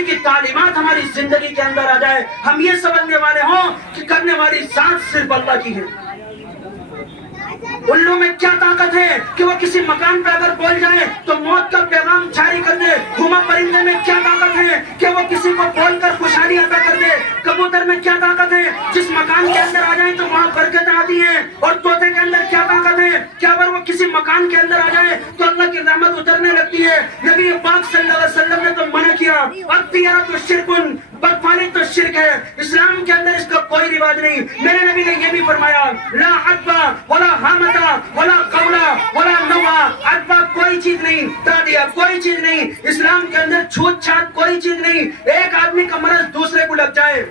نبی کی تعلیمات ہماری زندگی کے اندر آ جائے، ہم یہ سمجھنے والے ہوں کہ کرنے والی ذات صرف اللہ کی ہے۔ الو میں کیا طاقت ہے کہ وہ کسی مکان پہ اگر بول جائے تو موت کا پیغام جاری کر دے؟ ہما پرندے میں کیا طاقت ہے کہ وہ کسی کو بول کر خوشحالی عطا کر دے؟ کبوتر میں کیا طاقت ہے جس مکان کے اندر آ جائیں تو وہاں برکت آتی ہے؟ اور طوطے کے اندر کیا طاقت ہے کہ اگر وہ کسی مکان کے اندر آ جائے تو اللہ کی رحمت اترنے لگتی ہے؟ نبی پاک صلی اللہ علیہ وسلم نے تو منع کیا، الطیرۃ شرک، بدفعلی تو شرک ہے، اسلام کے اندر اس کا کوئی رواج نہیں۔ میرے نبی نے یہ بھی فرمایا، لا عدوہ ولا حامتا ولا قولا ولا نوا، عدوہ کوئی چیز نہیں، تادیہ کوئی چیز نہیں، اسلام کے اندر چھوت چھات کوئی چیز نہیں۔ ایک آدمی کا مرض دوسرے کو لگ جائے،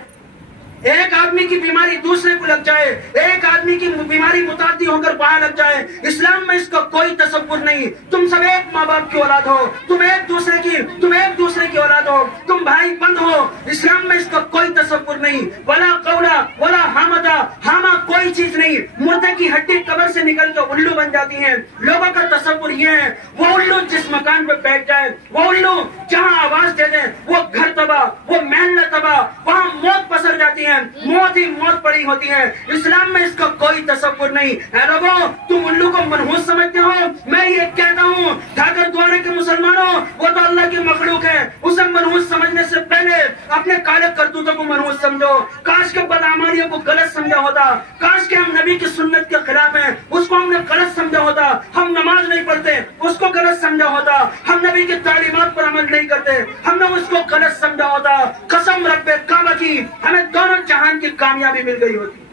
ایک آدمی کی بیماری دوسرے کو لگ جائے، ایک آدمی کی بیماری متعدی ہو کر وہاں لگ جائے، اسلام میں اس کا کوئی تصور نہیں۔ تم سب ایک ماں باپ کی اولاد ہو، تم ایک دوسرے کی اولاد ہو، تم بھائی بند ہو، اسلام میں اس کا کوئی تصور نہیں۔ ولا قولا ولا حامدا، حاما کوئی چیز نہیں، مردے کی ہڈی قبر سے نکل کے الو بن جاتی ہیں۔ لوگوں کا تصور یہ ہے وہ الو جس مکان پہ بیٹھ جائے، وہ الو جہاں آواز دے دے وہ گھر تباہ، وہ محلہ تباہ، وہاں موت پسر جاتی ہے، موت ہی موت پڑی ہوتی ہے۔ اسلام میں اس کا کوئی تصور نہیں۔ اے لوگوں، تم الو کو منحوس سمجھتے ہو، میں یہ کہتا ہوں ٹھاکر دوارے کے مسلمانوں، وہ تو اللہ کی مخلوق ہے، اسے منحوس سمجھنے سے پہلے اپنے کالے کرتوتوں کو منحوس سمجھو۔ کاش کے بدعمالیوں کو غلط سمجھا ہوتا، کاش کے ہم نبی کی سنت کے خلاف ہیں اس کو ہم نے غلط سمجھا ہوتا، ہم نماز نہیں پڑھتے اس کو غلط سمجھا ہوتا، ہم نبی کی تعلیمات پر عمل نہیں کرتے ہم نے اس کو غلط سمجھا ہوتا، قسم رب کعبہ کی ہمیں دونوں جہان کی کامیابی مل گئی ہوتی۔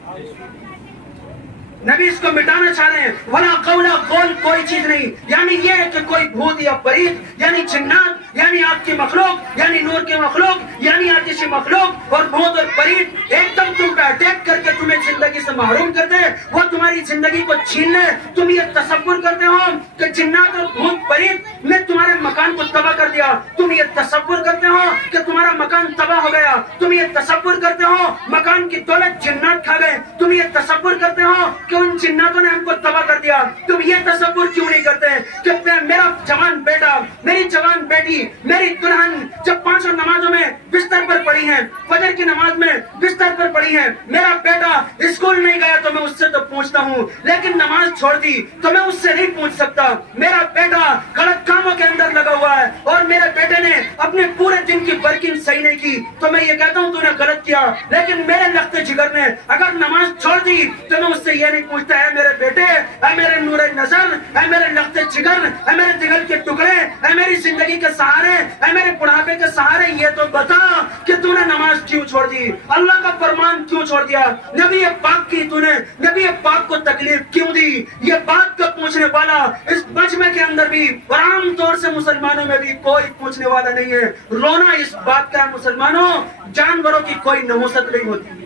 نبی اس کو مٹانا چاہ رہے ہیں۔ ولا قولا، قول کوئی چیز نہیں، یعنی یہ ہے کہ کوئی بھوت یا پریت، یعنی جنات، یعنی آپ کی مخلوق، یعنی نور کی مخلوق، یعنی آتشی مخلوق اور بھوت اور پریت ایک دم تم پہ اٹیک کر کے تمہیں زندگی سے محروم کر دے، وہ تمہاری زندگی کو چھین لے۔ تم یہ تصور کرتے ہو کہ جنات اور بھوت پریت نے تمہارے مکان کو تباہ کر دیا، تم یہ تصور کرتے ہو کہ تمہارا مکان تباہ ہو گیا، تم یہ تصور کرتے ہو مکان کی دولت جنات کھا گئے، تم یہ تصور کرتے ہو کہ ان جناتوں نے ہم کو تباہ کر دیا۔ تم یہ تصور کیوں نہیں کرتے کہ میرا جوان بیٹا، میری جوان بیٹی، میری دلہن جب 5 نمازوں میں بستر پر پڑی ہے، فجر کی نماز میں بستر پر پڑی ہے، میرا بیٹا اسکول نہیں گیا تو میں اس سے تو پوچھتا ہوں، لیکن نماز چھوڑ دی تو میں اس سے نہیں پوچھ سکتا۔ میرا بیٹا غلط کاموں کے اندر لگا ہوا ہے اور میرے بیٹے نے اپنے پورے دن کی ورکنگ صحیح نہیں کی تو میں یہ کہتا ہوں تو نے غلط کیا، لیکن میرے لخت جگر نے اگر نماز چھوڑ دی تو میں اس سے یہ نہیں پوچھتا ہے میرے بیٹے، اے میرے نور نظر، اے میرے لخت جگر، اے میرے دل کے ٹکڑے، اے میری زندگی کے سہارے، اے میرے بڑھاپے کے سہارے، یہ تو بتا کہ تو نے نماز کیوں چھوڑ دی، اللہ کا فرمان کیوں چھوڑ دیا، نبی پاک کی تو نے نبی پاک کو تکلیف کیوں دی؟ یہ بات کا پوچھنے والا اس مجمع کے اندر بھی اور عام طور سے مسلمانوں میں بھی کوئی پوچھنے والا نہیں ہے۔ رونا اس بات کا ہے مسلمانوں، جانوروں کی کوئی نحوست نہیں ہوتی۔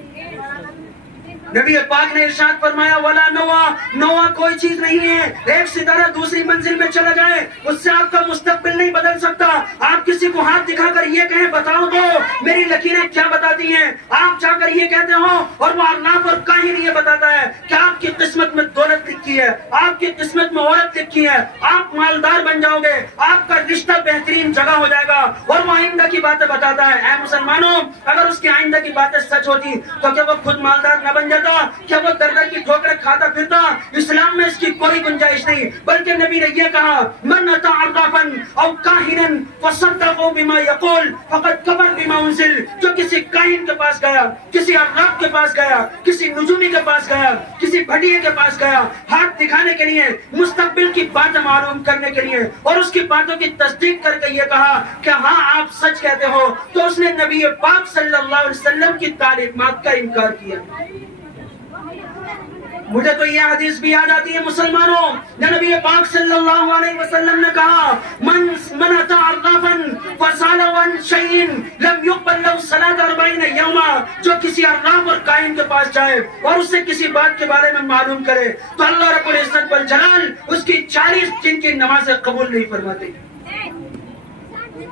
نبی پاک نے ارشاد فرمایا ولا نوا، نوا کوئی چیز نہیں ہے۔ ایک ستارہ دوسری منزل میں چلا جائے اس سے آپ کا مستقبل نہیں بدل سکتا۔ آپ کسی کو ہاتھ دکھا کر یہ کہیں بتاؤ تو میری لکیریں کیا بتاتی ہیں، آپ جا کر یہ کہتے ہو اور وہ ارناف اور کاہن یہ بتاتا ہے کہ آپ کی قسمت میں دولت لکھی ہے، آپ کی قسمت میں عورت لکھی ہے، آپ مالدار بن جاؤ گے، آپ کا رشتہ بہترین جگہ ہو جائے گا، اور وہ آئندہ کی باتیں بتاتا ہے۔ اے مسلمانوں، اگر اس کی آئندہ کی باتیں سچ ہوتی تو کیا وہ خود مالدار نہ بن جاتا؟ کیا وہ در در کی ٹھوکریں کھاتا پھرتا؟ اسلام میں اس کی کوئی گنجائش نہیں، بلکہ نبی نے یہ کہا من اتی عرافا او کاہنا فصدقوا بما یقول فقد کفر بما انزل۔ جو کسی کاہن کے پاس گیا، کسی عراف کے پاس گیا، کسی نجومی کے پاس گیا، کسی بھٹیے کے پاس گیا ہاتھ دکھانے کے لیے، مستقبل کی باتیں معلوم کرنے کے لیے، اور اس کی باتوں کی تصدیق کر کے یہ کہا کہ ہاں آپ سچ کہتے ہو، تو اس نے نبی پاک صلی اللہ علیہ وسلم کی تعلیمات کا انکار کیا۔ مجھے تو یہ حدیث بھی یاد آتی ہے مسلمانوں، نبی پاک صلی اللہ علیہ وسلم نے کہا من اتی عرافا فسأل عن شیء لم يقبل له صلاة 40 یوما، جو کسی عراف اور کاہن کے پاس جائے اور اس سے کسی بات کے بارے میں معلوم کرے تو اللہ رب العزت والجلال اس کی 40 دن کی نمازیں قبول نہیں فرماتے۔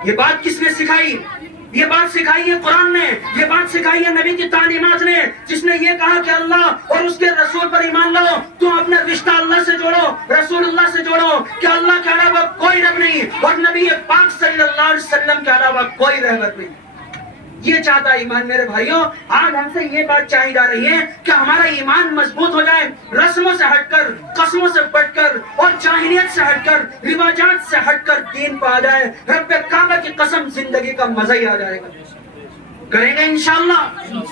یہ بات کس نے سکھائی؟ یہ بات سکھائی ہے قرآن نے، یہ بات سکھائی ہے نبی کی تعلیمات نے، جس نے یہ کہا کہ اللہ اور اس کے رسول پر ایمان لاؤ، تم اپنا رشتہ اللہ سے جوڑو، رسول اللہ سے جوڑو، کہ اللہ کے علاوہ کوئی رب نہیں اور نبی پاک صلی اللہ علیہ وسلم کے علاوہ کوئی رہبر نہیں۔ یہ چاہتا ہے ایمان میرے بھائیوں. آج ہم سے یہ بات چاہی جا رہی ہے کہ ہمارا ایمان مضبوط ہو جائے, رسموں سے ہٹ کر, قسموں سے بٹ کر اور جاہلیت سے ہٹ کر, رواجات سے ہٹ کر دین پہ آ جائے. رب کعبہ کی قسم زندگی کا مزہ ہی آ جائے گا. کریں گے انشاءاللہ.